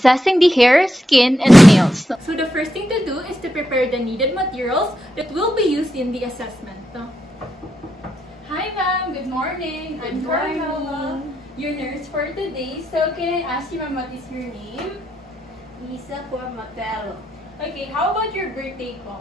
assessing the hair, skin, and nails. So the first thing to do is to prepare the needed materials that will be used in the assessment. Hi ma'am, good morning. I'm Carmela, your nurse for today. So can I ask you ma'am, what is your name? Isa por Matelo. Okay, how about your birthday po?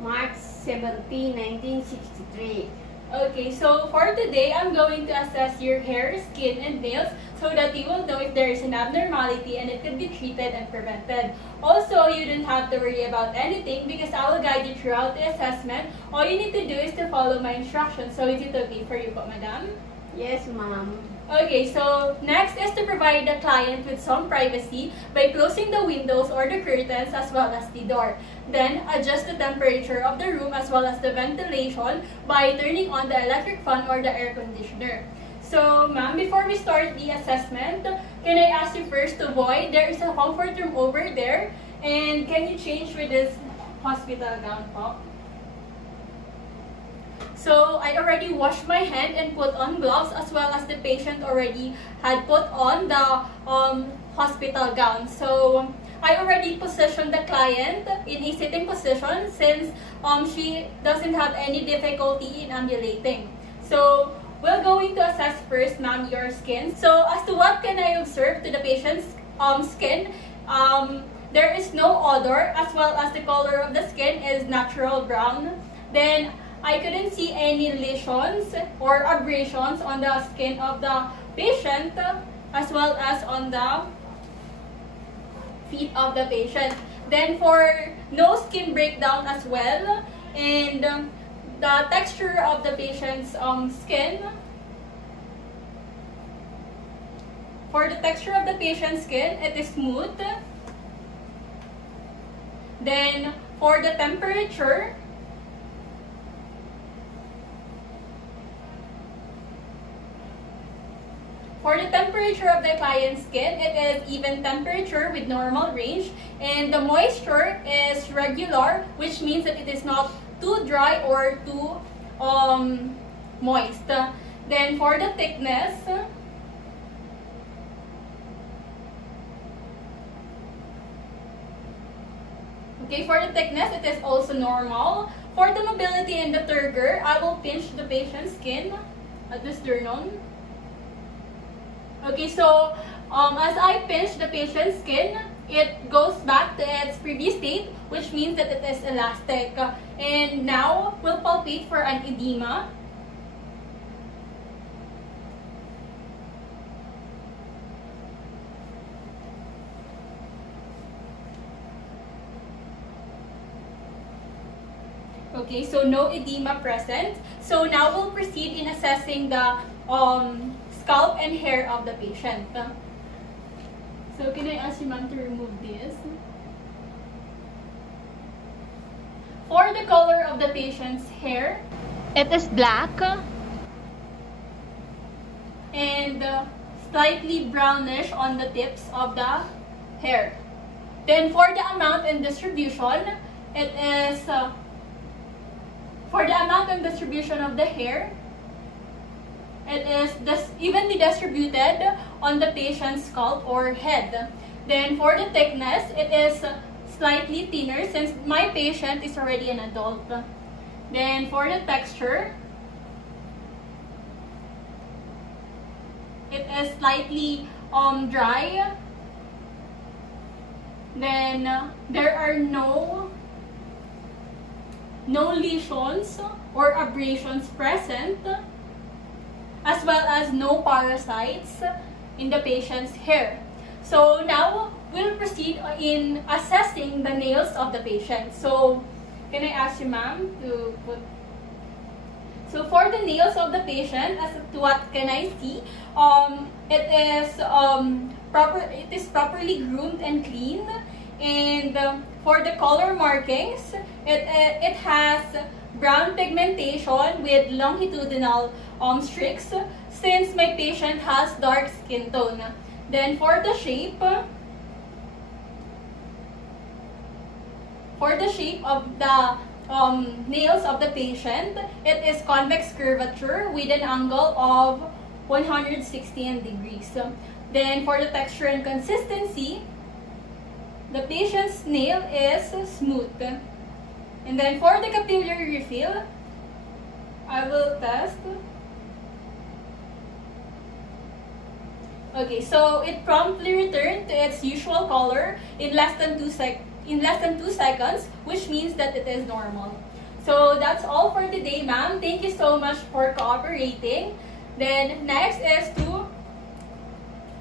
March 17, 1963. Okay, so for today, I'm going to assess your hair, skin, and nails so that you will know if there is an abnormality and it could be treated and prevented. Also, you don't have to worry about anything because I will guide you throughout the assessment. All you need to do is to follow my instructions. So is it okay for you po, madam? Yes, ma'am. Okay, so next is to provide the client with some privacy by closing the windows or the curtains as well as the door. Then, adjust the temperature of the room as well as the ventilation by turning on the electric fan or the air conditioner. So, ma'am, before we start the assessment, can I ask you first to void? There is a comfort room over there. And can you change with this hospital gown po? So, I already washed my hand and put on gloves as well as the patient already had put on the hospital gown. So, I already positioned the client in a sitting position since she doesn't have any difficulty in ambulating. So, we're going to assess first, ma'am, your skin. So, as to what can I observe to the patient's skin, there is no odor as well as the color of the skin is natural brown. Then, I couldn't see any lesions or abrasions on the skin of the patient as well as on the feet of the patient. Then for no skin breakdown as well, and the texture of the patient's skin. For the texture of the patient's skin, it is smooth. Then for the temperature, for the temperature of the client's skin, it is even temperature with normal range, and the moisture is regular, which means that it is not too dry or too moist. Then for the thickness, okay, for the thickness, it is also normal. For the mobility and the turgor, I will pinch the patient's skin at the sternum. Okay, so as I pinch the patient's skin, it goes back to its previous state, which means that it is elastic. And now, we'll palpate for an edema. Okay, so no edema present. So now we'll proceed in assessing the scalp and hair of the patient. So can I ask you ma'am to remove this? For the color of the patient's hair, It is black. and slightly brownish on the tips of the hair. Then for the amount and distribution, it is for the amount and distribution of the hair, it is evenly distributed on the patient's scalp or head. Then for the thickness, it is slightly thinner since my patient is already an adult. Then for the texture, it is slightly dry. Then there are no lesions or abrasions present, as well as no parasites in the patient's hair. So now we'll proceed in assessing the nails of the patient. So can I ask you ma'am to put... So for the nails of the patient, as to what can I see, it is properly groomed and cleaned. And for the color markings, it has brown pigmentation with longitudinal streaks since my patient has dark skin tone. Then for the shape of the nails of the patient, it is convex curvature with an angle of 160 degrees. Then for the texture and consistency, the patient's nail is smooth. And then for the capillary refill, I will test. Okay, so it promptly returned to its usual color in less than 2 seconds, which means that it is normal. So that's all for today, ma'am. Thank you so much for cooperating. Then next is to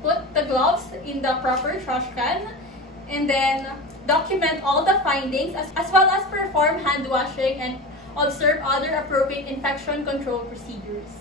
put the gloves in the proper trash can, and then document all the findings as well as perform hand washing and observe other appropriate infection control procedures.